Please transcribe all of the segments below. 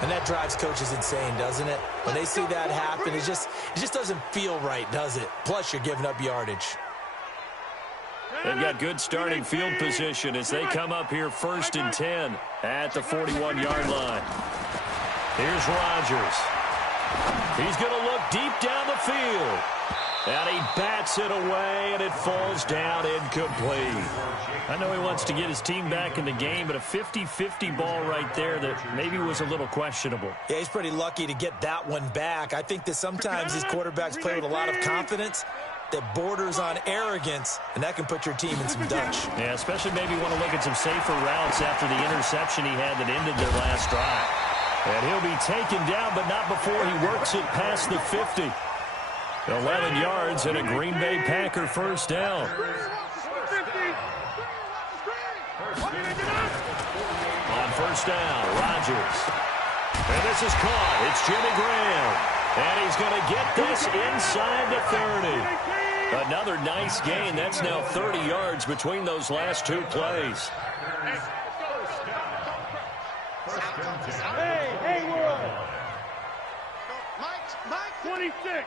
And that drives coaches insane, doesn't it? When they see that happen, it just doesn't feel right, does it? Plus, you're giving up yardage. They've got good starting field position as they come up here 1st and 10 at the 41-yard line. Here's Rodgers. He's going to look deep down the field. And he bats it away, and it falls down incomplete. I know he wants to get his team back in the game, but a 50-50 ball right there that maybe was a little questionable. Yeah, he's pretty lucky to get that one back. I think that sometimes these quarterbacks play with a lot of confidence that borders on arrogance, and that can put your team in some dutch. Yeah, especially maybe want to look at some safer routes after the interception he had that ended their last drive. And he'll be taken down, but not before he works it past the 50. 11 yards and a Green Bay Packer first down. On first down, Rodgers. And this is caught. It's Jimmy Graham. And he's going to get this inside the 30. Another nice gain. That's now 30 yards between those last two plays. Hey, world. Mike, 26.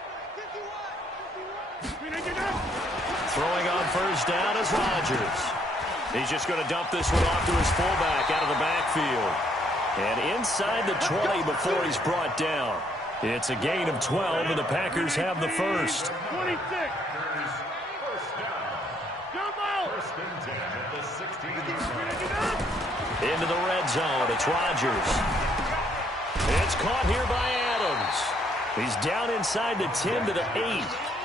Throwing on first down is Rodgers. He's just going to dump this one off to his fullback out of the backfield. And inside the 20 before he's brought down. It's a gain of 12, and the Packers have the first. 26. Into the red zone. It's Rodgers. It's caught here by Adams. He's down inside the 10 to the 8.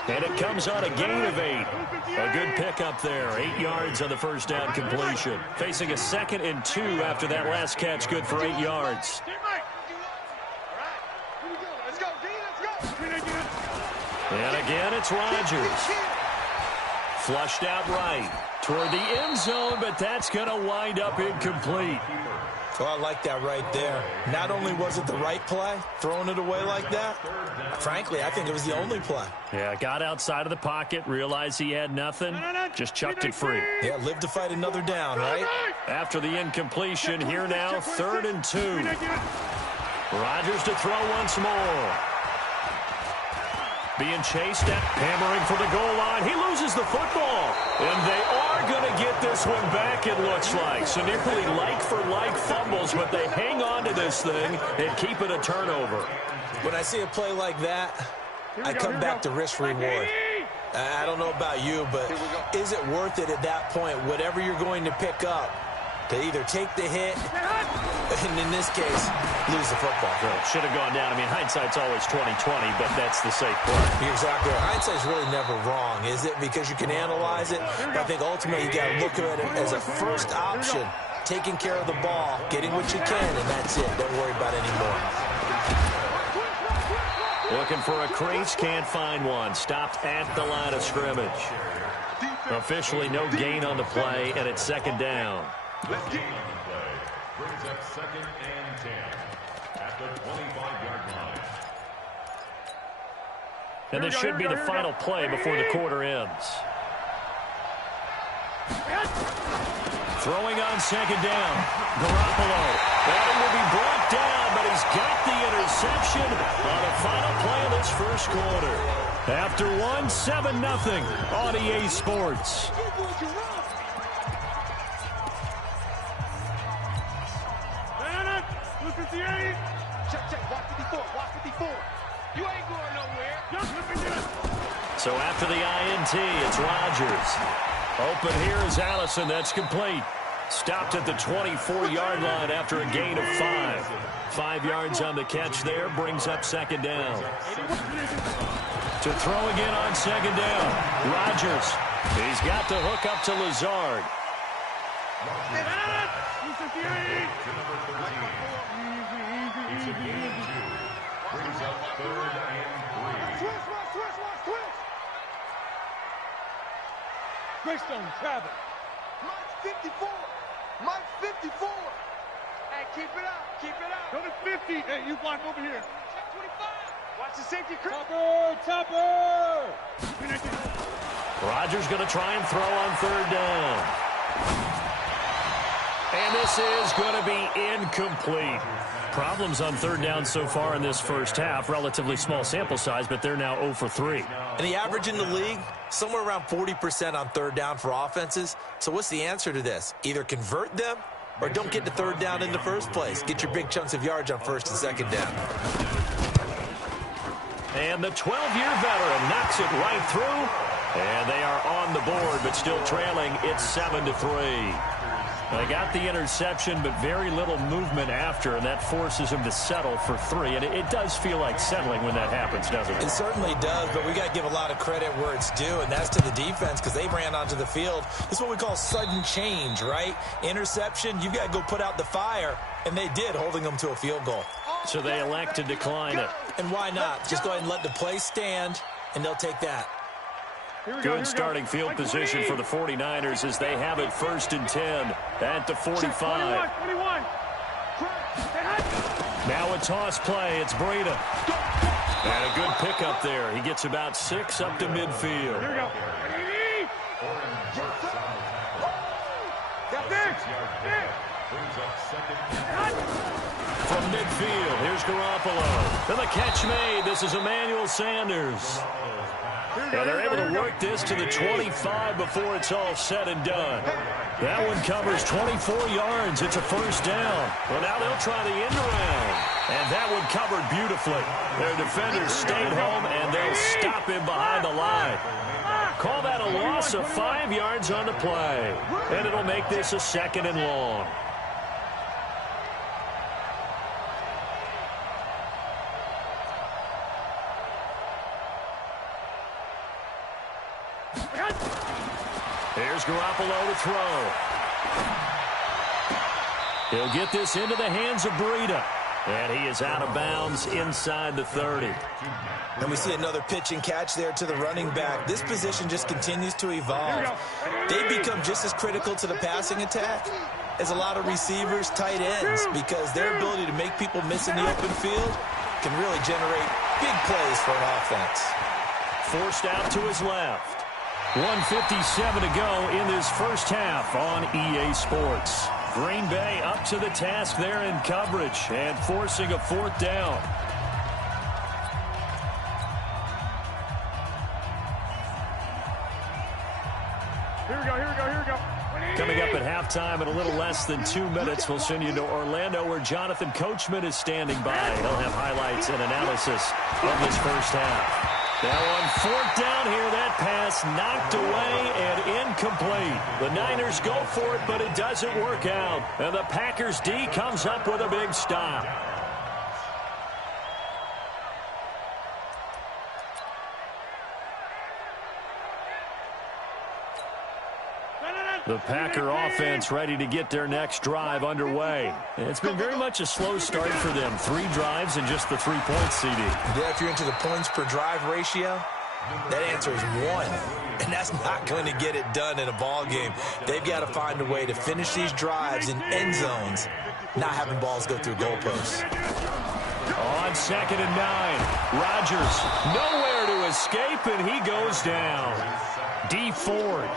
And it comes on a gain of 8. A good pickup there. 8 yards on the first down completion. Facing a 2nd and 2 after that last catch. Good for 8 yards. And again, it's Rodgers. Flushed out right toward the end zone, but that's going to wind up incomplete. Oh, I like that right there. Not only was it the right play, throwing it away like that, frankly, I think it was the only play. Yeah, got outside of the pocket, realized he had nothing, just chucked it free. Yeah, live to fight another down, right? After the incompletion, here now, 3rd and 2. Rodgers to throw once more. Being chased at, hammering for the goal line. He loses the football. And they are going to get this one back, it looks like. So nearly like-for-like fumbles, but they hang on to this thing and keep it a turnover. When I see a play like that, I come back to risk-reward. I don't know about you, but is it worth it at that point, whatever you're going to pick up, to either take the hit, and in this case, lose the football? Should have gone down. I mean, hindsight's always 20/20, but that's the safe play. You're exactly right. Hindsight's really never wrong, is it? Because you can analyze it, but I think ultimately you got to look at it as a first option, taking care of the ball, getting what you can, and that's it. Don't worry about it anymore. Looking for a crease, can't find one. Stopped at the line of scrimmage. Officially no gain on the play, and it's 2nd down. This game play brings up 2nd and 10 at the 25-yard line. And this should be the final play before the quarter ends. Throwing on 2nd down. Garoppolo. And he will be brought down, but he's got the interception on the final play of this first quarter. After 7-0 on EA Sports. Check, watch 54. You ain't going nowhere. So after the INT, it's Rodgers. Open here is Allison. That's complete. Stopped at the 24-yard line after a gain of 5. 5 yards on the catch there. Brings up 2nd down. To throw again on 2nd down. Rodgers. He's got the hook up to Lazard. Brings up 3rd and 3. Greystone, Travis. Mike 54. Hey, keep it up. Go to 50. Hey, you block over here. Check 25. Watch the safety. Topper. Rodgers going to try and throw on 3rd down. And this is going to be incomplete. Problems on third down so far in this first half. Relatively small sample size, but they're now 0 for 3. And the average in the league, somewhere around 40% on third down for offenses. So what's the answer to this? Either convert them or don't get to third down in the first place. Get your big chunks of yards on first and second down. And the 12-year veteran knocks it right through. And they are on the board, but still trailing. It's 7-3. They got the interception, but very little movement after, and that forces them to settle for 3. And it does feel like settling when that happens, doesn't it? It certainly does, but we got to give a lot of credit where it's due, and that's to the defense because they ran onto the field. This is what we call sudden change, right? Interception, you got to go put out the fire, and they did, holding them to a field goal. So they elect to decline it. And why not? Just go ahead and let the play stand, and they'll take that. Good starting field position for the 49ers as they have it 1st and 10 at the 45. Now a toss play. It's Breida. And a good pickup there. He gets about 6 up to midfield. Here we go. From midfield, here's Garoppolo. And the catch made. This is Emmanuel Sanders. And they're able to work this to the 25 before it's all said and done. That one covers 24 yards. It's a first down. Well, now they'll try the end around. And that one covered beautifully. Their defenders stayed home, and they'll stop him behind the line. Call that a loss of 5 yards on the play. And it'll make this a 2nd and long. Here's Garoppolo to throw. He'll get this into the hands of Breida. And he is out of bounds inside the 30. And we see another pitch and catch there to the running back. This position just continues to evolve. They become just as critical to the passing attack as a lot of receivers, tight ends, because their ability to make people miss in the open field can really generate big plays for an offense. Forced out to his left. 1:57 to go in this first half on EA Sports. Green Bay up to the task there in coverage and forcing a 4th down. Here we go. Coming up at halftime in a little less than 2 minutes, we'll send you to Orlando where Jonathan Coachman is standing by. He'll have highlights and analysis of this first half. Now on 4th down here, that pass knocked away and incomplete. The Niners go for it, but it doesn't work out. And the Packers D comes up with a big stop. The Packer offense ready to get their next drive underway. It's been very much a slow start for them. 3 drives and just the 3 points, CD. Yeah, if you're into the points per drive ratio, that answer is 1. And that's not going to get it done in a ball game. They've got to find a way to finish these drives in end zones, not having balls go through goalposts. On 2nd and 9, Rodgers nowhere to escape, and he goes down. D Ford.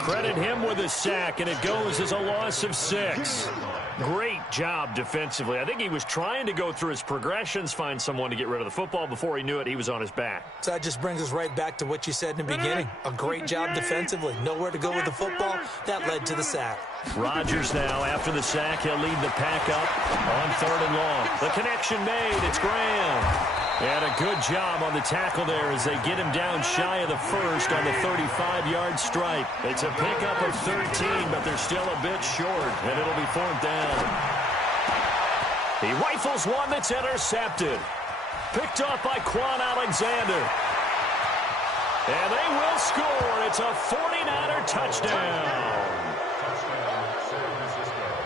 Credit him with a sack, and it goes as a loss of 6. Great job defensively. I think he was trying to go through his progressions, find someone to get rid of the football. Before he knew it, he was on his back. So that just brings us right back to what you said in the beginning. A great job defensively. Nowhere to go with the football. That led to the sack. Rodgers now, after the sack, he'll lead the pack up on 3rd and long. The connection made. It's Graham. And a good job on the tackle there as they get him down shy of the first on the 35-yard strike. It's a pickup of 13, but they're still a bit short, and it'll be 4th down. He rifles one that's intercepted. Picked up by Quan Alexander. And they will score. It's a 49er touchdown.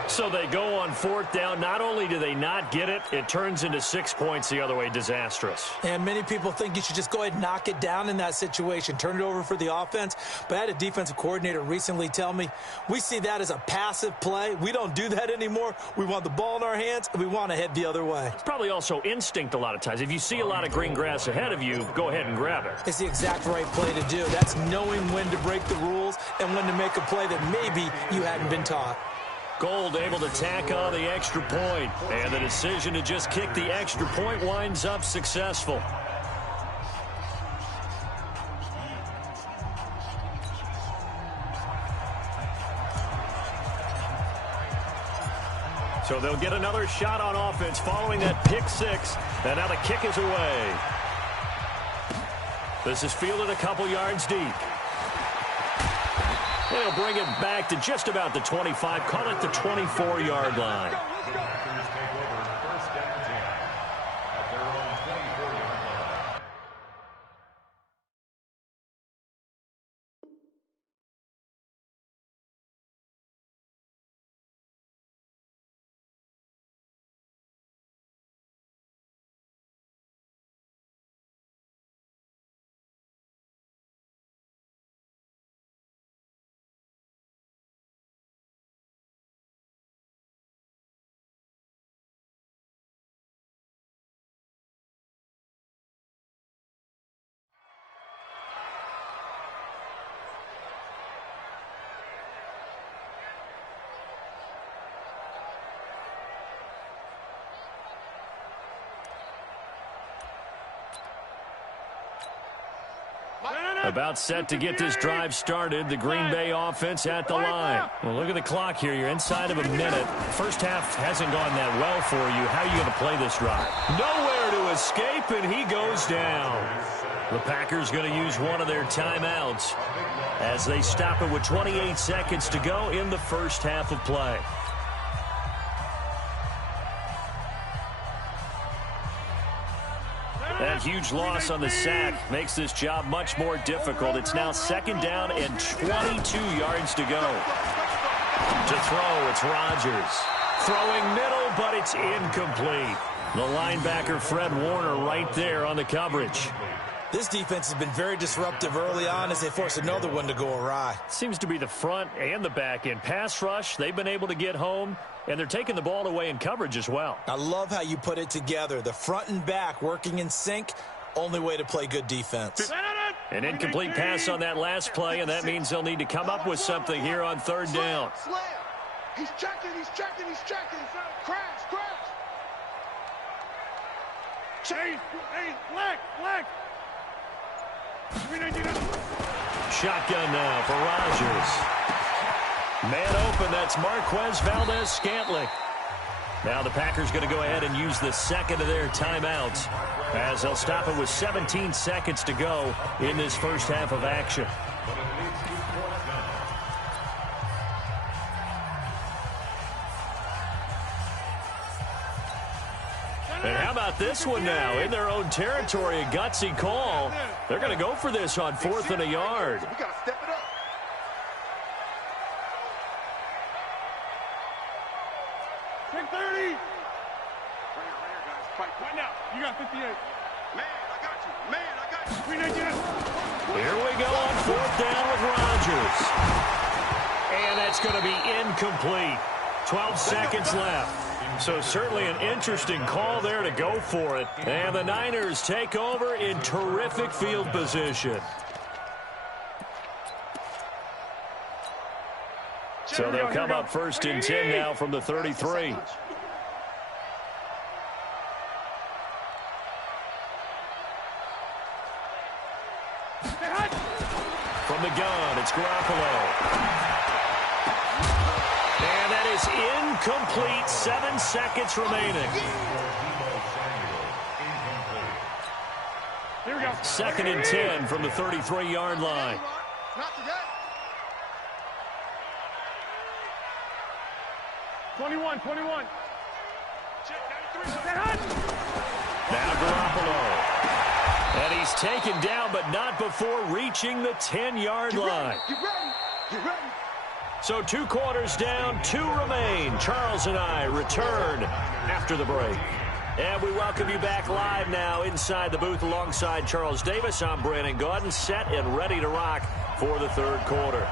So they go on 4th down. Not only do they not get it, it turns into 6 points the other way. Disastrous. And many people think you should just go ahead and knock it down in that situation. Turn it over for the offense. But I had a defensive coordinator recently tell me, we see that as a passive play. We don't do that anymore. We want the ball in our hands, and we want to head the other way. It's probably also instinct a lot of times. If you see a lot of green grass ahead of you, go ahead and grab it. It's the exact right play to do. That's knowing when to break the rules and when to make a play that maybe you hadn't been taught. Gold able to tack on the extra point. And the decision to just kick the extra point winds up successful. So they'll get another shot on offense following that pick six. And now the kick is away. This is fielded a couple yards deep. They'll bring it back to just about the 25. Call it the 24-yard line. About set to get this drive started. The Green Bay offense at the line. Well, look at the clock here. You're inside of a minute. First half hasn't gone that well for you. How are you going to play this drive? Nowhere to escape, and he goes down. The Packers going to use one of their timeouts as they stop it with 28 seconds to go in the first half of play. That huge loss on the sack makes this job much more difficult. It's now second down and 22 yards to go. To throw, it's Rodgers. Throwing middle, but it's incomplete. The linebacker, Fred Warner, right there on the coverage. This defense has been very disruptive early on as they force another one to go awry. Seems to be the front and the back end. Pass rush, they've been able to get home, and they're taking the ball away in coverage as well. I love how you put it together. The front and back working in sync, only way to play good defense. An incomplete pass on that last play, and that means they'll need to come up with something here on third down. Slam. He's checking. Crash. Chase. Hey, black. Shotgun now for Rodgers. Man open, that's Marquez Valdez-Scantling. Now the Packers going to go ahead and use the second of their timeouts as they'll stop it with 17 seconds to go in this first half of action. And how about this one now? In their own territory, a gutsy call. They're going to go for this on 4th and a yard. We got to step it up. Take 30. Right now. You got 58. Man, I got you. Here we go on 4th down with Rodgers. And that's going to be incomplete. 12 seconds left. So certainly an interesting call there to go for it. And the Niners take over in terrific field position. So they'll come up 1st and 10 now from the 33. From the gun, it's Garoppolo. And that is incomplete. 7 seconds remaining. Here we go. 2nd and 10 from the 33-yard line. Not today. 21. Now Garoppolo. And he's taken down, but not before reaching the 10-yard line. Get ready. So 2 quarters down, 2 remain. Charles and I return after the break. And we welcome you back live now inside the booth alongside Charles Davis. I'm Brandon Gaudin, set and ready to rock for the 3rd quarter.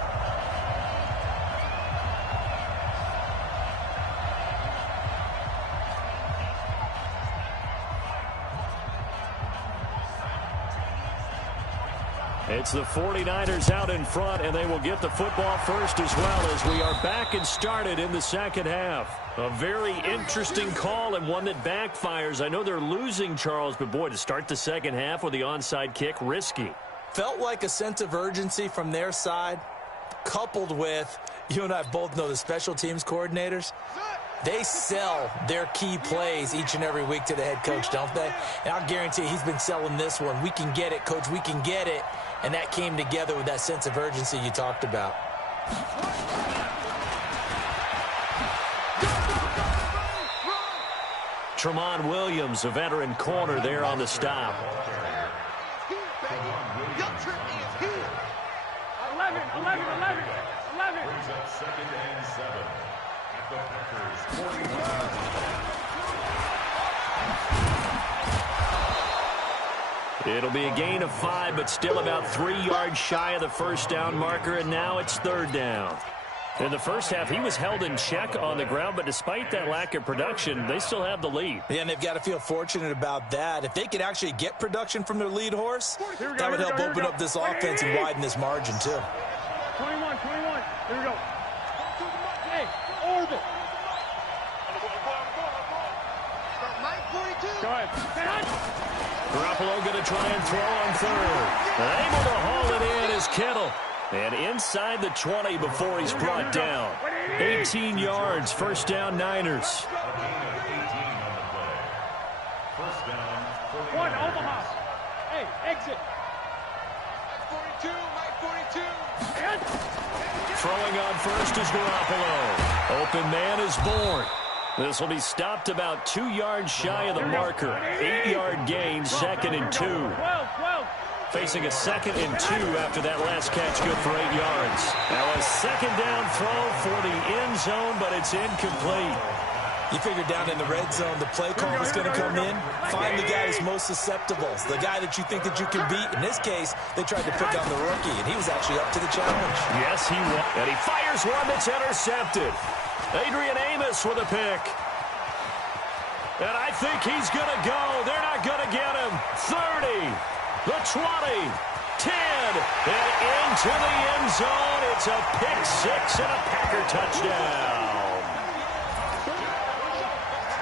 It's the 49ers out in front, and they will get the football first as well as we are back and started in the second half. A very interesting call and one that backfires. I know they're losing, Charles, but boy, to start the second half with the onside kick, risky. Felt like a sense of urgency from their side, coupled with, you and I both know the special teams coordinators. They sell their key plays each and every week to the head coach, don't they? And I'll guarantee you he's been selling this one. We can get it, coach. We can get it. And that came together with that sense of urgency you talked about. Tramon Williams, a veteran corner there on the stop. 11. Brings up 2nd and 7 at the Packers 41. It'll be a gain of 5, but still about 3 yards shy of the first down marker, and now it's 3rd down. In the first half, he was held in check on the ground, but despite that lack of production, they still have the lead. Yeah, and they've got to feel fortunate about that. If they could actually get production from their lead horse, that would help open up this offense and widen this margin, too. 21. Here we go. Hey, orbit. Go ahead. Garoppolo going to try and throw on 3rd. Able to haul it in is Kittle. And inside the 20 before he's brought down. 18 yards, first down, Niners. First down, 1, Omaha. Hey, exit. 42. Throwing on first is Garoppolo. Open man is born. This will be stopped about 2 yards shy of the marker. 8-yard gain, 2nd and 2. 12. Facing a 2nd and 2 after that last catch, good for 8 yards. Now a 2nd down throw for the end zone, but it's incomplete. You figure down in the red zone, the play call is going to come in. Find the guy who's most susceptible, the guy that you think that you can beat. In this case, they tried to pick on the rookie, and he was actually up to the challenge. Yes, he was. And he fires one that's intercepted. Adrian Amos with a pick. And I think he's going to go. They're not going to get him. 30, the 20, 10, and into the end zone. It's a pick 6 and a Packer touchdown.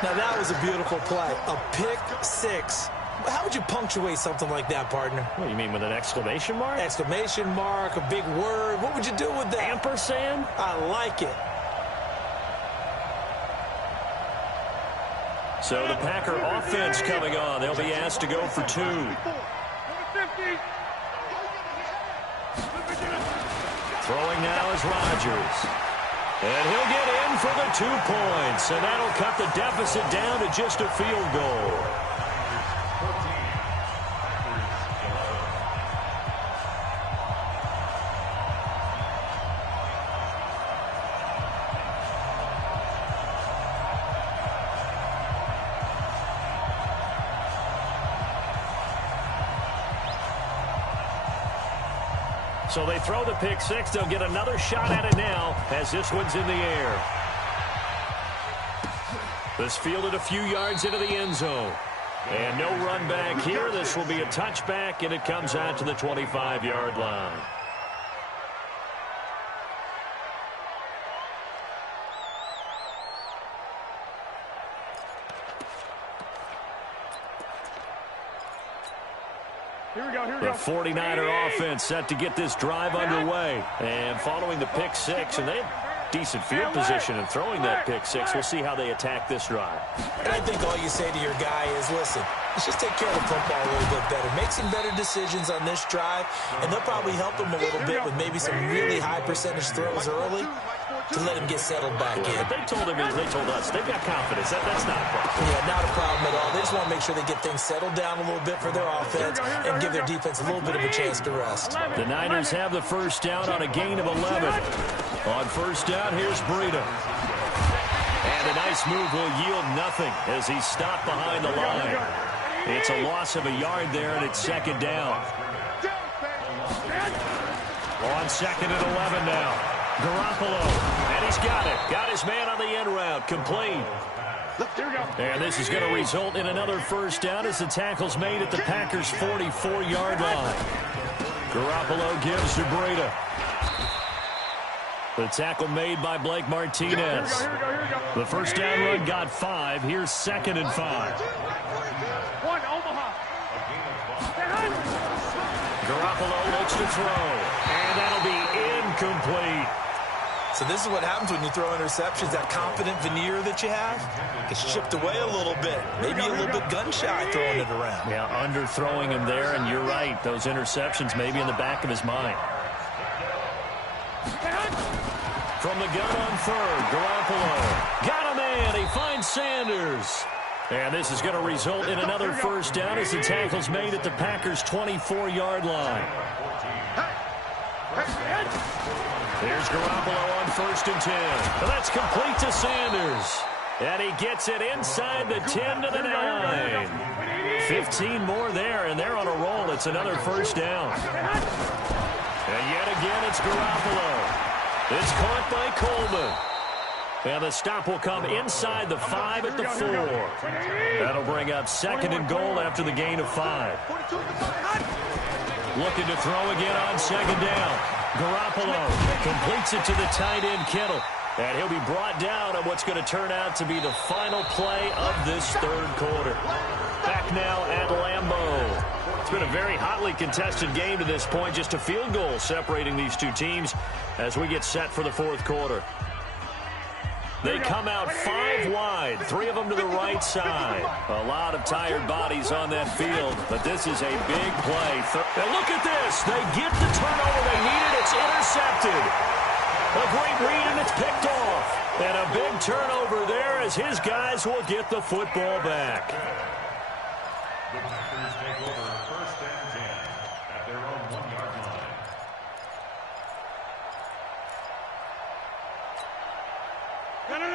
Now, that was a beautiful play. A pick 6. How would you punctuate something like that, partner? What do you mean, with an exclamation mark? Exclamation mark, a big word. What would you do with that? Ampersand? I like it. So the Packer offense coming on. They'll be asked to go for 2. Throwing now is Rodgers. And he'll get in for the 2 points. And that'll cut the deficit down to just a field goal. So they throw the pick 6. They'll get another shot at it now as this one's in the air. This fielded a few yards into the end zone. And no run back here. This will be a touchback, and it comes out to the 25-yard line. The 49er offense set to get this drive underway. And following the pick 6, and they have decent field position in throwing that pick 6. We'll see how they attack this drive. And I think all you say to your guy is, listen, let's just take care of the football a little bit better. Make some better decisions on this drive, and they'll probably help him a little bit with maybe some really high percentage throws early to let him get settled back in. But they told us, they've got confidence. That's not a problem. Yeah, not a problem at all. They just want to make sure they get things settled down a little bit for their offense and give their defense a little bit of a chance to rest. The Niners have the first down on a gain of 11. On first down, here's Breida. And a nice move will yield nothing as he's stopped behind the line. It's a loss of a yard there, and it's 2nd down. On 2nd and 11 now. Garoppolo, and he's got it. Got his man on the end route, complete. And this is going to result in another first down as the tackle's made at the Packers' 44-yard line. Garoppolo gives to Breida. The tackle made by Blake Martinez. The first down run got 5. Here's 2nd and 5. Garoppolo looks to throw, and that'll be incomplete. So this is what happens when you throw interceptions. That confident veneer that you have gets chipped away a little bit. Maybe a little bit gun-shy throwing it around. Yeah, underthrowing him there, and you're right. Those interceptions may be in the back of his mind. From the gun on 3rd, Garoppolo got a man. He finds Sanders. And this is going to result in another first down as the tackle's made at the Packers' 24-yard line. There's Garoppolo on 1st and 10. And that's complete to Sanders. And he gets it inside the 10 to the 9. 15 more there, and they're on a roll. It's another first down. And yet again, it's Garoppolo. It's caught by Coleman. And the stop will come inside the 5 at the 4. That'll bring up 2nd and goal after the gain of 5. Looking to throw again on 2nd down. Garoppolo completes it to the tight end Kittle. And he'll be brought down on what's going to turn out to be the final play of this 3rd quarter. Back now at Lambeau. It's been a very hotly contested game to this point. Just a field goal separating these two teams as we get set for the 4th quarter. They come out 5 wide, 3 of them to the right side. A lot of tired bodies on that field, but this is a big play. And look at this. They get the turnover they needed. It's intercepted. A great read, and it's picked off. And a big turnover there as his guys will get the football back. The Packers take over 1st and 10 at their own 1-yard line.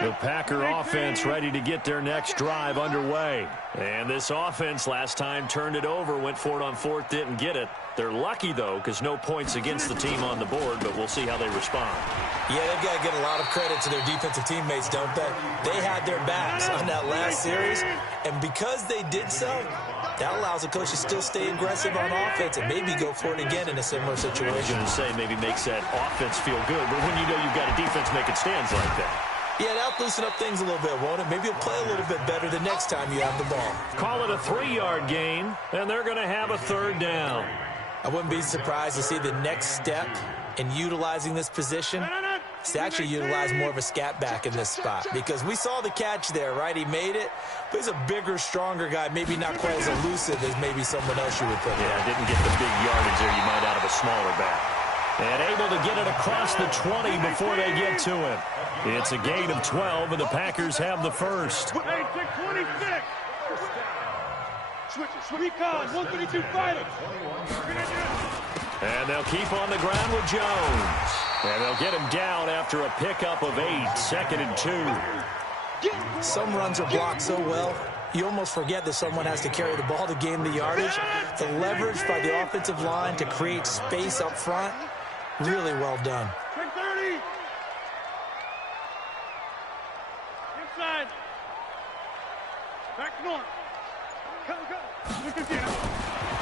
The Packer offense ready to get their next drive underway. And this offense last time turned it over, went for it on 4th, didn't get it. They're lucky, though, because no points against the team on the board, but we'll see how they respond. Yeah, they've got to get a lot of credit to their defensive teammates, don't they? They had their backs on that last series, and because they did so, that allows the coach to still stay aggressive on offense and maybe go for it again in a similar situation. I was going to say maybe makes that offense feel good, but when you know you've got a defense making stands like that. Yeah, that'll loosen up things a little bit, won't it? Maybe you'll play a little bit better the next time you have the ball. Call it a 3-yard gain, and they're going to have a 3rd down. I wouldn't be surprised to see the next step in utilizing this position is to actually utilize more of a scat back in this spot, because we saw the catch there, right? He made it, but he's a bigger, stronger guy, maybe not quite as elusive as maybe someone else you would put there. Yeah, didn't get the big yardage there you might out of a smaller back. And able to get it across the 20 before they get to him. It's a gain of 12, and the Packers have the first. Hey, 26. Switch it. Recon, 132 fighting. And they'll keep on the ground with Jones. And they'll get him down after a pickup of 8, 2nd and 2. Some runs are blocked so well, you almost forget that someone has to carry the ball to gain the yardage. The leverage by the offensive line to create space up front, really well done. 30. Inside. Back north. Go.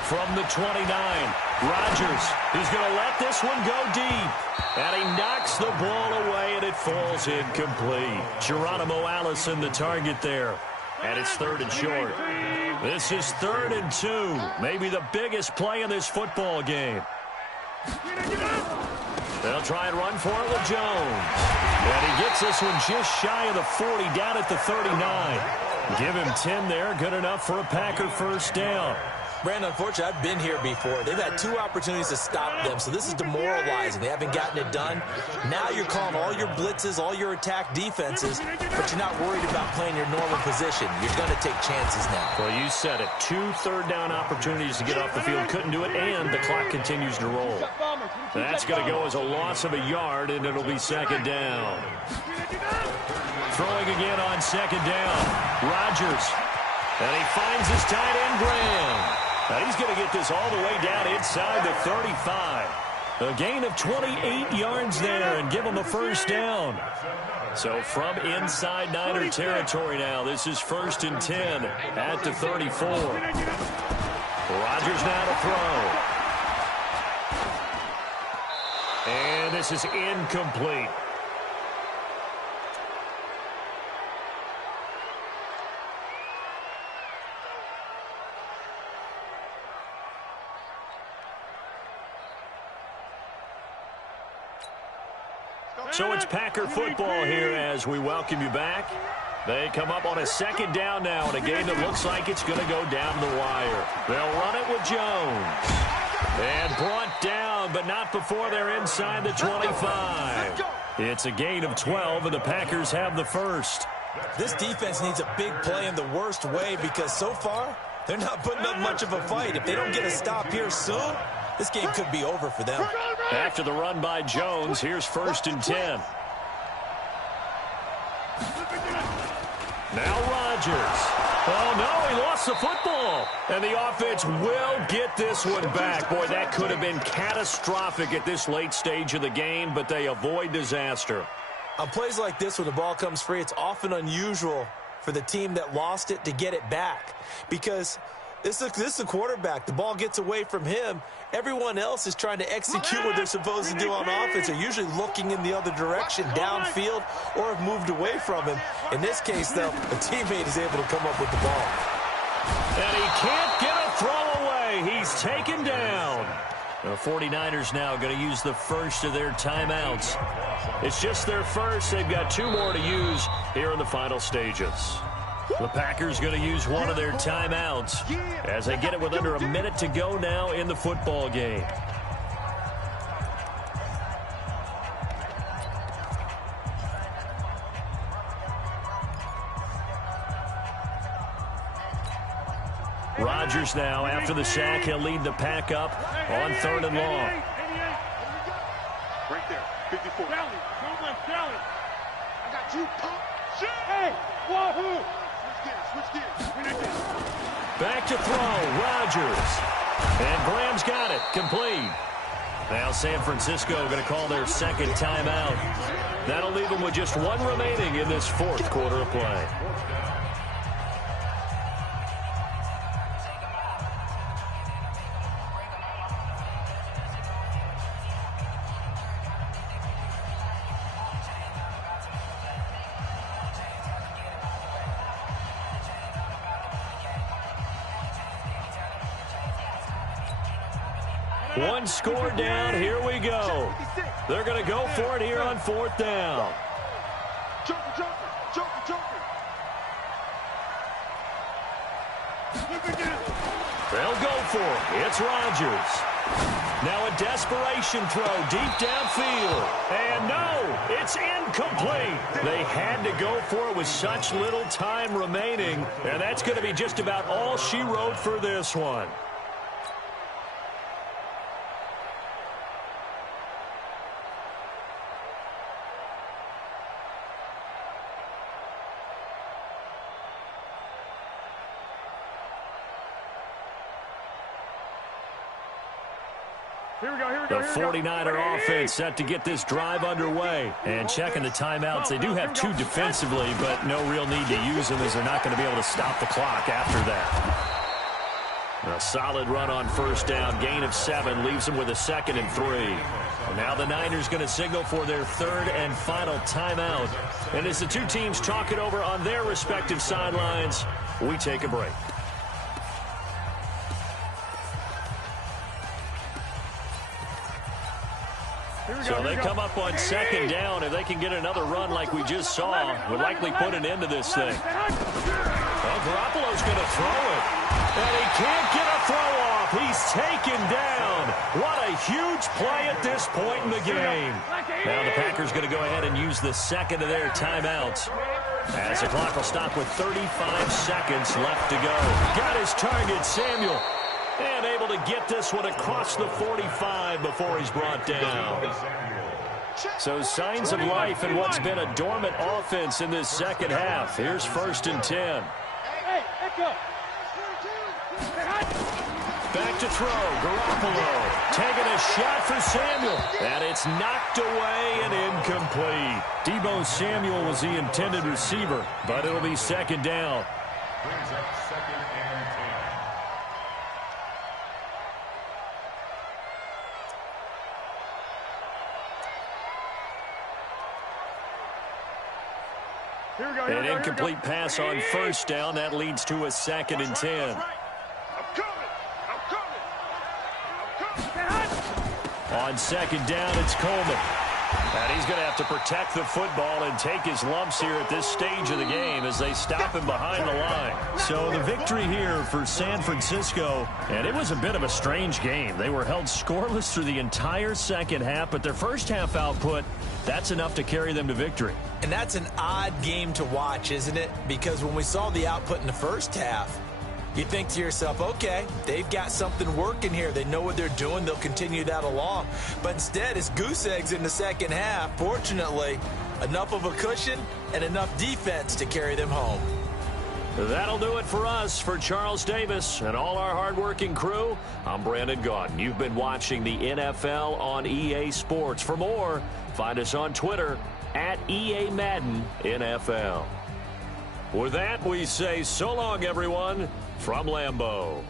From the 29, Rodgers is going to let this one go deep. And he knocks the ball away, and it falls incomplete. Geronimo Allison the target there. And it's 3rd and short. This is 3rd and 2. Maybe the biggest play in this football game. They'll try and run for it with Jones. And he gets this one just shy of the 40, down at the 39. Give him 10 there, good enough for a Packer first down. Brandon, unfortunately, I've been here before. They've had 2 opportunities to stop them, so this is demoralizing. They haven't gotten it done. Now you're calling all your blitzes, all your attack defenses, but you're not worried about playing your normal position. You're going to take chances now. Well, you said it. 2 third-down opportunities to get off the field. Couldn't do it, and the clock continues to roll. That's going to go as a loss of a yard, and it'll be 2nd down. Throwing again on 2nd down. Rodgers. And he finds his tight end, Graham. And he's going to get this all the way down inside the 35. A gain of 28 yards there and give him a first down. So from inside Niner territory now, this is 1st and 10 at the 34. Rodgers now to throw. this is incomplete. So it's Packer football here as we welcome you back. They come up on a second down now in a game that looks like it's going to go down the wire. They'll run it with Jones. And brought down, but not before they're inside the 25. It's a gain of 12, and the Packers have the first. This defense needs a big play in the worst way because so far, they're not putting up much of a fight. If they don't get a stop here soon, this game could be over for them. After the run by Jones, here's 1st and 10. Now Rodgers. Oh, no, he lost the football. And the offense will get this one back. Boy, that could have been catastrophic at this late stage of the game, but they avoid disaster. On plays like this, when the ball comes free, it's often unusual for the team that lost it to get it back. Because this is a quarterback. The ball gets away from him. Everyone else is trying to execute what they're supposed to do on offense. They're usually looking in the other direction, downfield, or have moved away from him. In this case, though, a teammate is able to come up with the ball. And he can't get a throw away. He's taken down. The 49ers now going to use the first of their timeouts. It's just their first. They've got 2 more to use here in the final stages. The Packers going to use one of their timeouts as they get it with under a minute to go now in the football game. Rodgers now, after the sack, he'll lead the pack up on 3rd and long. Right there, 54. Sally, go left, Sally. I got you, pump. Hey, wahoo! Switch gears. Back to throw, Rodgers. And Graham's got it, complete. Now San Francisco going to call their second timeout. That'll leave them with just 1 remaining in this 4th quarter of play. One score down. Here we go. They're going to go for it here on 4th down. Joker. They'll go for it. It's Rodgers. Now a desperation throw deep downfield. And no, it's incomplete. They had to go for it with such little time remaining. And that's going to be just about all she wrote for this one. The 49er offense set to get this drive underway. And checking the timeouts, they do have 2 defensively, but no real need to use them as they're not going to be able to stop the clock after that. A solid run on 1st down, gain of 7, leaves them with a 2nd and 3. And now the Niners going to signal for their 3rd and final timeout. And as the 2 teams talk it over on their respective sidelines, we take a break. So they come up on 2nd down. If they can get another run like we just saw, would likely put an end to this thing. Well, Garoppolo's going to throw it. And he can't get a throw off. He's taken down. What a huge play at this point in the game. Now the Packers going to go ahead and use the 2nd of their timeouts, as the clock will stop with 35 seconds left to go. Got his target, Samuel. And able to get this one across the 45 before he's brought down. So signs of life in what's been a dormant offense in this 2nd half. Here's 1st and 10. Back to throw. Garoppolo taking a shot for Samuel. And it's knocked away and incomplete. Deebo Samuel was the intended receiver, but it'll be 2nd down. Brings up 2nd and 10. An incomplete pass on first down. That leads to a 2nd and 10. On 2nd down, it's Coleman. And he's going to have to protect the football and take his lumps here at this stage of the game as they stop him behind the line. So the victory here for San Francisco, and it was a bit of a strange game. They were held scoreless through the entire second half, but their first half output, that's enough to carry them to victory. And that's an odd game to watch, isn't it? Because when we saw the output in the first half, you think to yourself, okay, they've got something working here. They know what they're doing. They'll continue that along. But instead, it's goose eggs in the second half. Fortunately, enough of a cushion and enough defense to carry them home. That'll do it for us. For Charles Davis and all our hardworking crew, I'm Brandon Gaudin. You've been watching the NFL on EA Sports. For more, find us on Twitter at EA Madden NFL. With that, we say so long, everyone, from Lambeau.